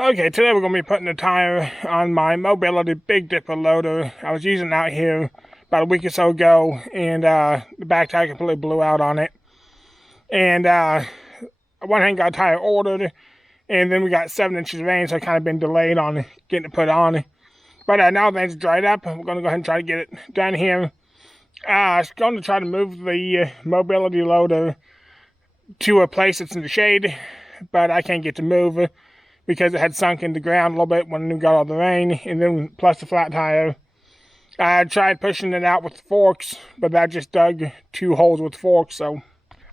Okay, today we're going to be putting a tire on my Mobility Big Dipper loader. I was using it out here about a week or so ago, and the back tire completely blew out on it. And I went ahead and got a tire ordered, and then we got 7 inches of rain, so I kind of been delayed on getting it put on. But now that it's dried up, we're going to go ahead and try to get it done here. I was going to try to move the Mobility loader to a place that's in the shade, but I can't get to move because it had sunk in the ground a little bit when we got all the rain, and then plus the flat tire. I tried pushing it out with forks, but that just dug 2 holes with forks, so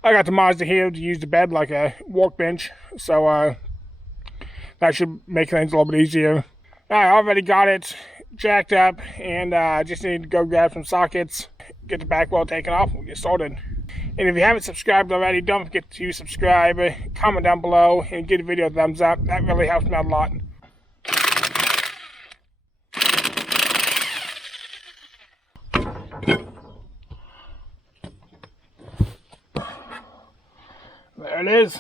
I got the Mazda here to use the bed like a workbench, so that should make things a little bit easier. I already got it jacked up, and I just need to go grab some sockets, get the back wheel taken off, and we'll get started. And if you haven't subscribed already, don't forget to subscribe, comment down below, and give the video a thumbs up. That really helps me out a lot. There it is.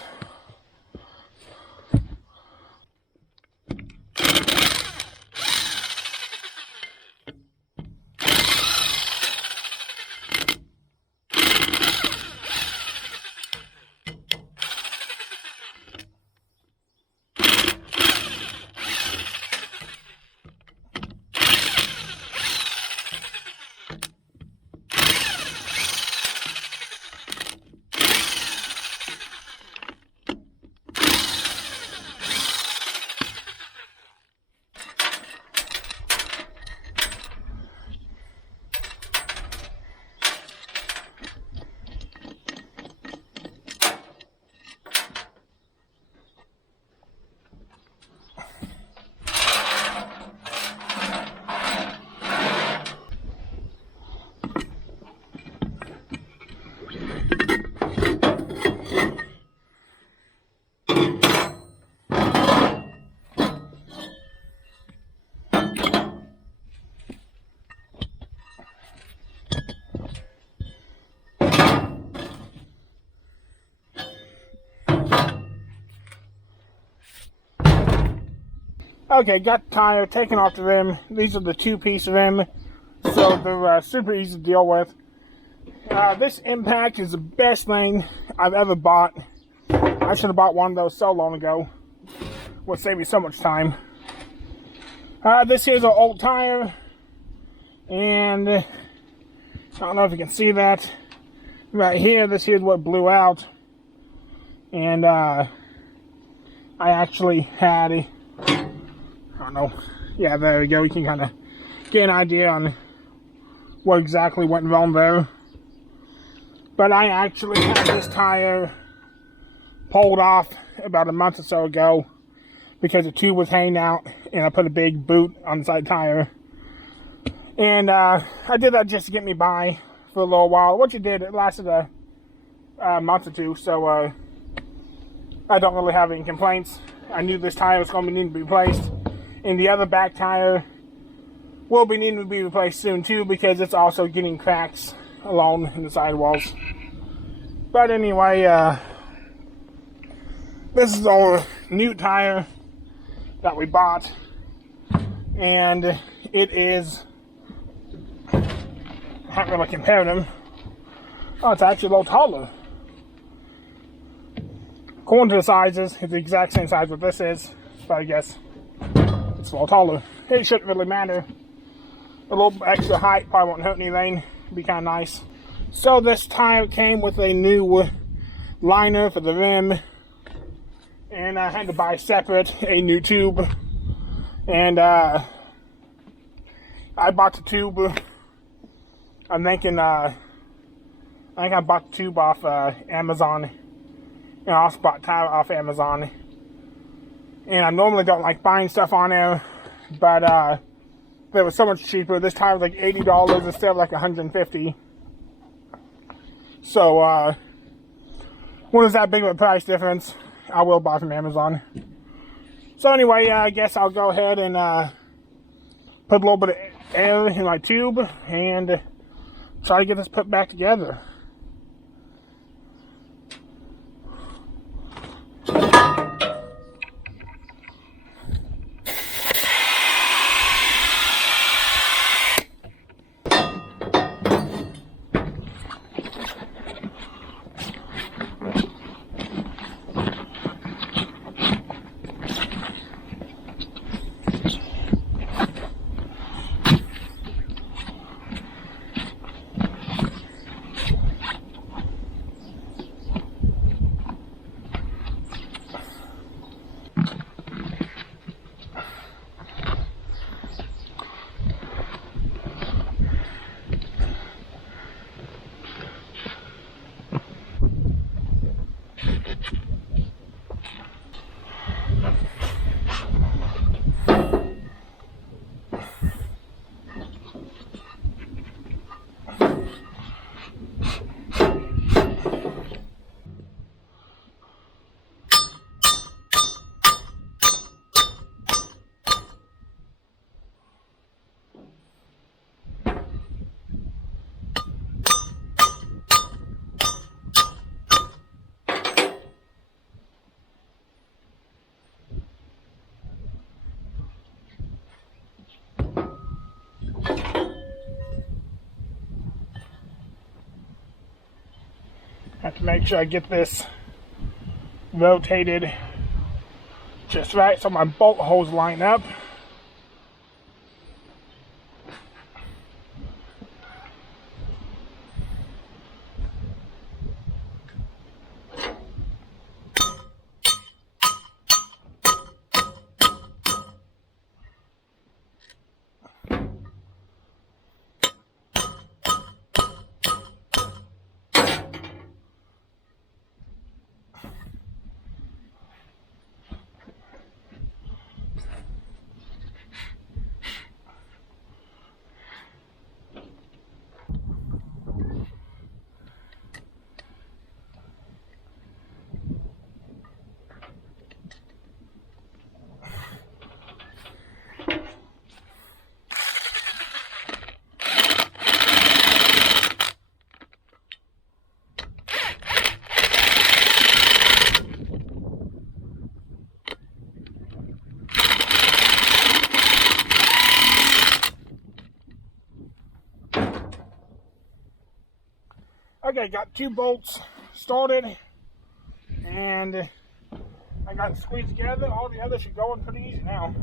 Okay, got the tire taken off the rim. These are the 2-piece rim, so they're super easy to deal with. This impact is the best thing I've ever bought. I should have bought one of those so long ago. Would save me so much time. This here's an old tire, and I don't know if you can see that. Right here, this here's what blew out, and I actually had I don't know. Yeah, there we go. You can kind of get an idea on what exactly went wrong there. But I actually had this tire pulled off about a month or so ago because the tube was hanging out, and I put a big boot on the side tire. And I did that just to get me by for a little while. What you did, it lasted a month or two, so I don't really have any complaints. I knew this tire was going to need to be replaced. And the other back tire will be needing to be replaced soon too, because it's also getting cracks along in the sidewalls. But anyway, this is our new tire that we bought, and it is, I can't really compare them. Oh, it's actually a little taller. According to the sizes, it's the exact same size what this is, but I guess it's a little taller. It shouldn't really matter. A little extra height probably won't hurt anything. It'd be kind of nice. So this tire came with a new liner for the rim, and I had to buy separate a new tube. And I bought the tube. I'm thinking I think I bought the tube off Amazon, and I also bought the tire off Amazon. And I normally don't like buying stuff on there, but it was so much cheaper. This tire was like $80 instead of like $150. So when there's that big of a price difference, I will buy from Amazon. So anyway, I guess I'll go ahead and put a little bit of air in my tube and try to get this put back together. have to make sure I get this rotated just right so my bolt holes line up. Okay, got 2 bolts started, and I got it squeezed together. All the others should go in pretty easy now.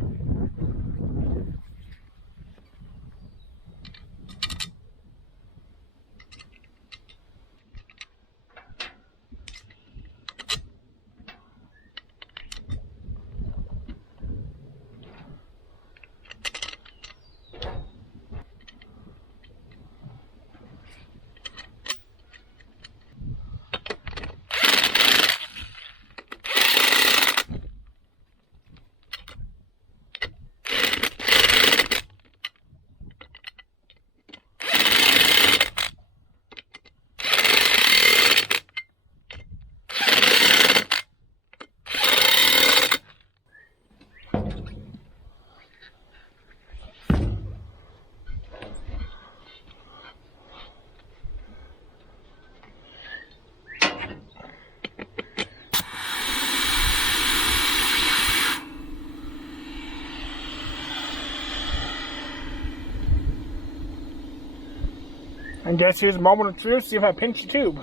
And guess here's a moment of truth, see if I pinch the tube.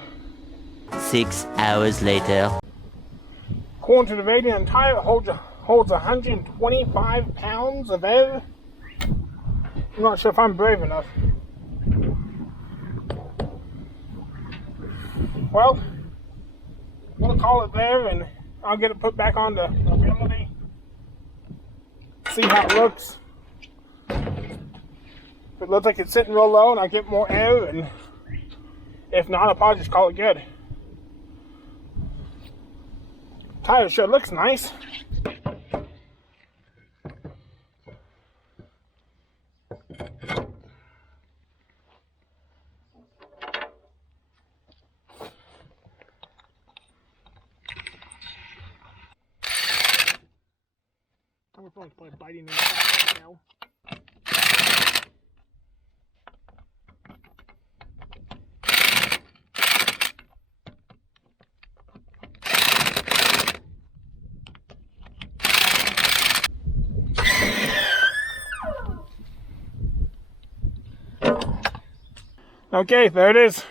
6 hours later. According to the rating on the tire, it holds 125 pounds of air. I'm not sure if I'm brave enough. Well, we'll call it there, and I'll get it put back on the ability. See how it looks. If it looks like it's sitting real low and I get more air, and if not, I'll probably just call it good. Tire sure looks nice. I'm going to biting in the back now. Okay, there it is.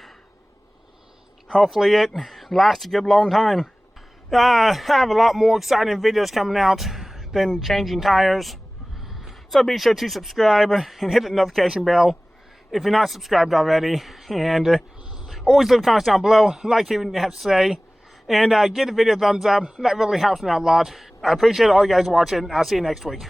Hopefully it lasts a good long time. I have a lot more exciting videos coming out than changing tires. So be sure to subscribe and hit the notification bell if you're not subscribed already. And always leave comments down below, like hearing what you have to say. And give the video a thumbs up. That really helps me out a lot. I appreciate all you guys watching. I'll see you next week.